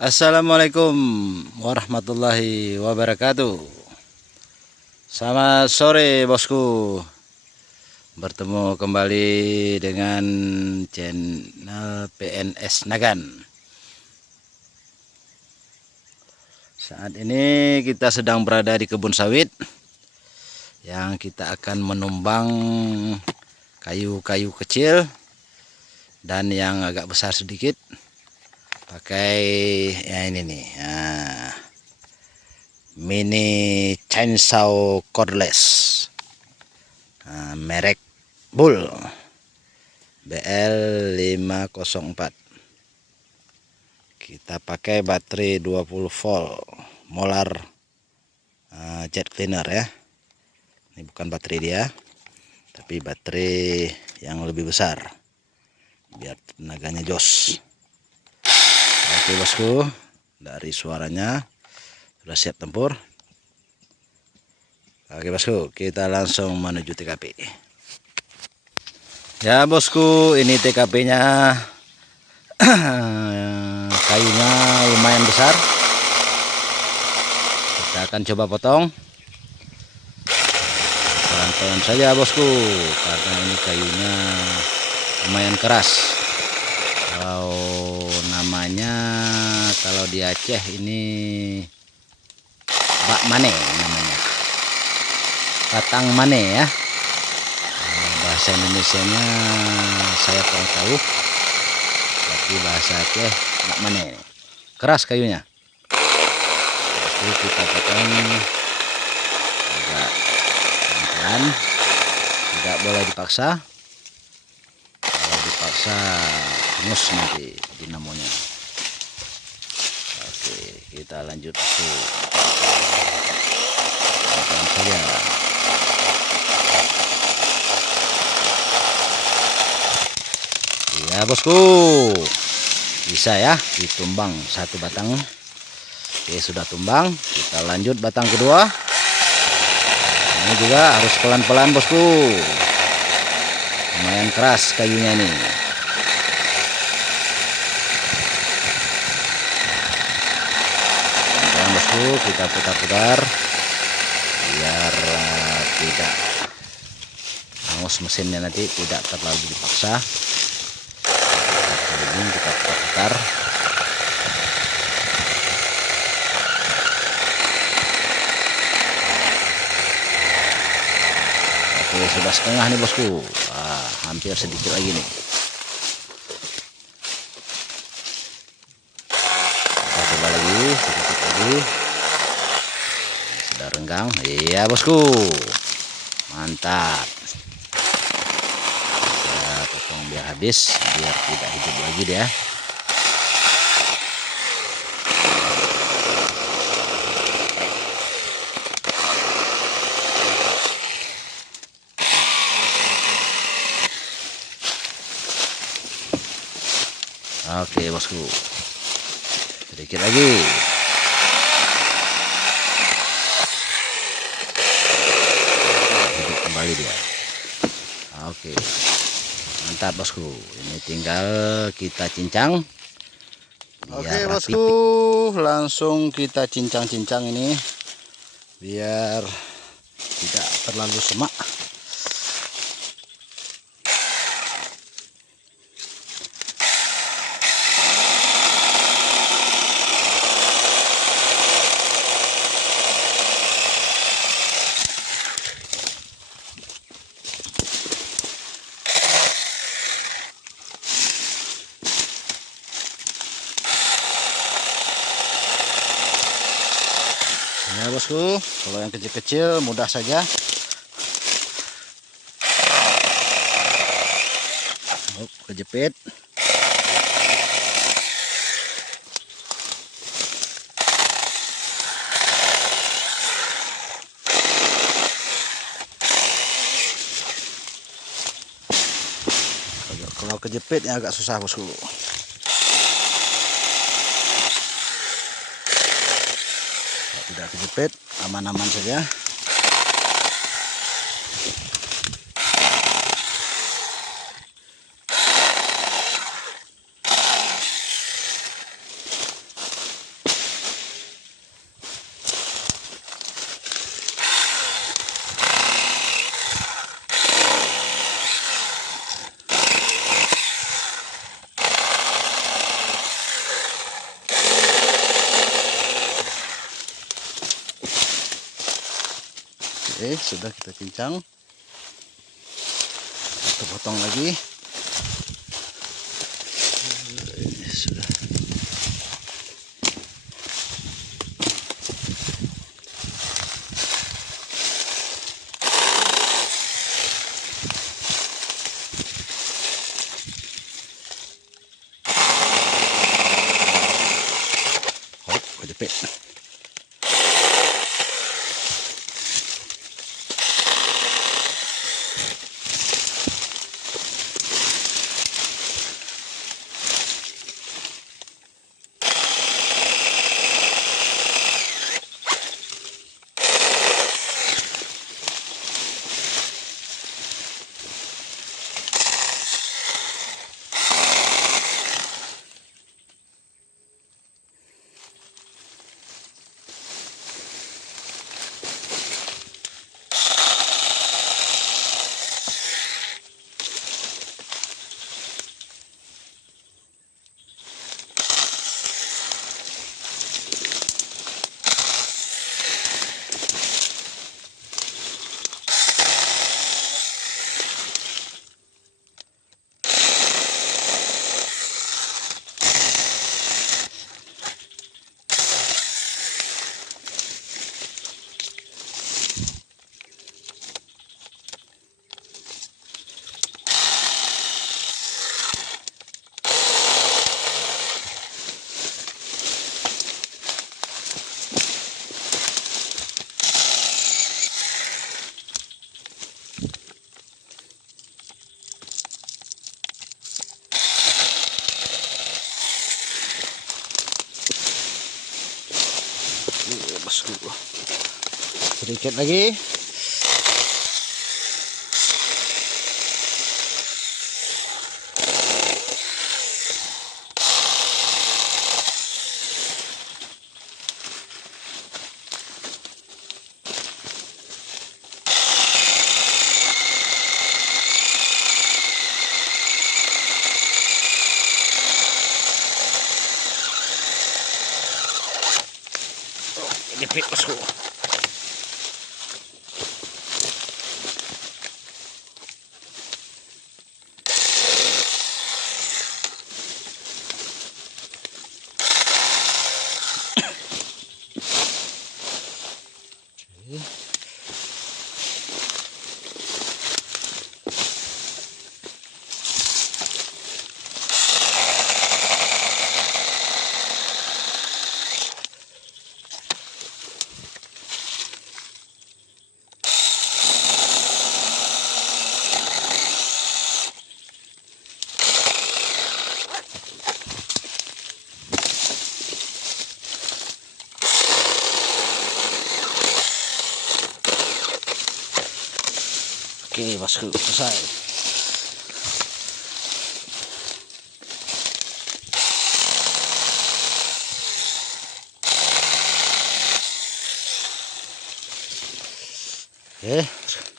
Assalamualaikum warahmatullahi wabarakatuh. Selamat sore bosku. Bertemu kembali dengan channel PNS Nagan. Saat ini kita sedang berada di kebun sawit yang kita akan menumbang kayu-kayu kecil dan yang agak besar sedikit pakai ya ini nih, mini chainsaw cordless, merek Bull BL504. Kita pakai baterai 20 volt molar jet cleaner ya. Ini bukan baterai dia, tapi baterai yang lebih besar biar tenaganya jos. Oke bosku, dari suaranya sudah siap tempur. Oke bosku, kita langsung menuju TKP. Ya bosku, ini TKP-nya. Kayunya lumayan besar. Kita akan coba potong pelan-pelan saja bosku, karena ini kayunya lumayan keras. Kalau di Aceh ini bak mane namanya, batang mane ya. Bahasa Indonesianya saya kurang tahu, tapi bahasa Aceh bak mane. Keras kayunya. Jadi kita potong agak pelan-pelan, tidak boleh dipaksa. Kalau dipaksa hangus nanti dinamonya. Oke, kita lanjut pelan-pelan saja. Ya bosku, bisa ya ditumbang satu batang. Oke, sudah tumbang. Kita lanjut batang kedua. Ini juga harus pelan-pelan bosku, lumayan keras kayunya ini. Pelan-pelan bosku, kita putar-putar biar tidak hangus mesinnya, nanti tidak terlalu dipaksa. Kita putar-putar. Oke, sudah setengah nih bosku. Hampir sedikit lagi nih. Kita coba lagi, sedikit lagi. Sudah renggang. Iya bosku, mantap. Kita potong biar habis, biar tidak hidup lagi dia. Oke bosku, sedikit lagi. Hidup kembali dia. Oke, mantap bosku. Ini tinggal kita cincang. Oke bosku, langsung kita cincang-cincang ini biar tidak terlalu semak. Ya bosku, kalau yang kecil-kecil mudah saja. Kejepit. Kalau kejepit ya agak susah bosku. Kalau tidak kejepit, aman-aman saja. Oke, sudah kita cincang. Kita potong lagi. Sudah. Hop, kejepit. Bosku, sedikit lagi. Jepit bosku. Oke, bosku, selesai. Oke.